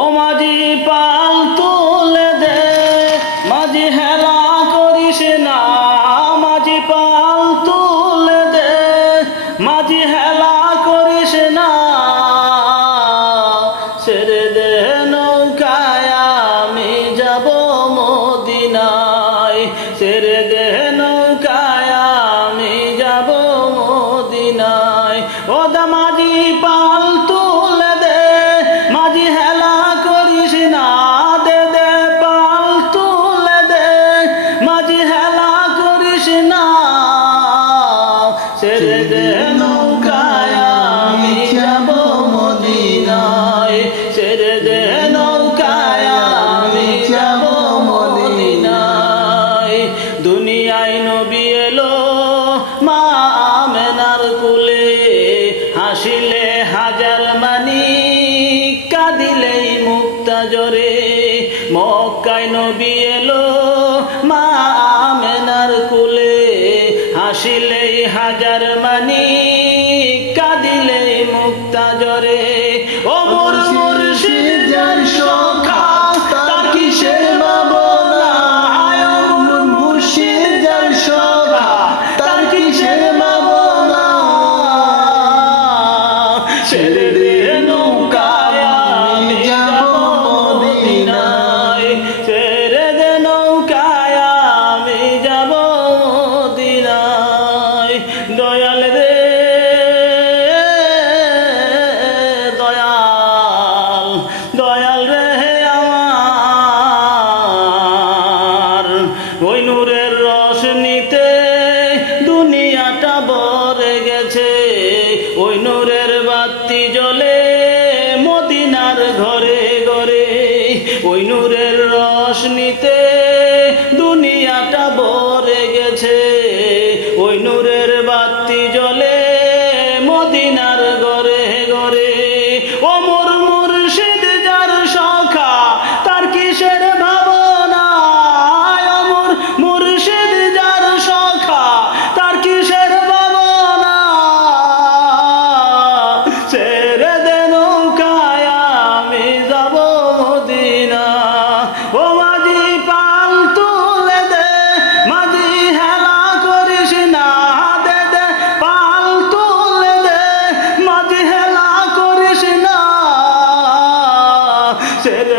ও মাঝি পাল তুলে দে, মাঝি হেলা করিস না, মাঝি পাল তুলে দে, মাঝি হেলা করিস না, ছেড়ে দে নৌকায় আমি যাব মদিনায়, ছেড়ে দে নৌকায় আমি যাব মদিনায়। ও দা মাঝি পাল তুলে দে, মাঝি হেলা করিস না, দে দে পাল তুলে দে, মাঝি হেলা করিস না, ছেড়ে দে নৌকায় আমি যাব মদিনায়, ছেড়ে দে নৌকায় আমি যাব মদিনায়। দুনিয়ায় নবী এলো মা আমেনার কুলে, হাসিলে হাজার মানি, কাঁদিলেই মুক্তা জরে। মক্কায় নবী এলো মা আমেনার কুলে, হাসিলেই হাজার মানি, কাঁদিলেই মুক্তা জরে। ও মোর মুর্শিদ যার সখা তার কিসের ভাবনা, ও মোর মুর্শিদ যার সখা তার কিসের ভাবনা, ছেড়ে দে নৌকায় আমি যাব মদিনায়, ছেড়ে দে নৌকায় আমি যাব মদিনায়। দয়াল রে দয়াল, দয়াল রে আমার, ওই নূরের রস নিতে দুনিয়াটা ভরে গেছে, ওই নূরের বাতি জ্বলে মদিনার ঘরে ঘরে, ওই নূরের রস নিতে দুনিয়াটা ভরে গেছে, ওই নূরের বাতি জ্বলে মদিনার ঘরে ঘরে। ও মোর মুর্শিদ যার সখা তার কিসের ভাবনা, ও মোর মুর্শিদ যার সখা তার কিসের ভাবনা, ছেড়ে দে নৌকায় আমি যাব মদিনা। ও মাঝি পাল তুলে দে, মাঝি হেলা করিস না, দে দে পাল তুলে দে, মাঝি হেলা করিস না, ছেড়ে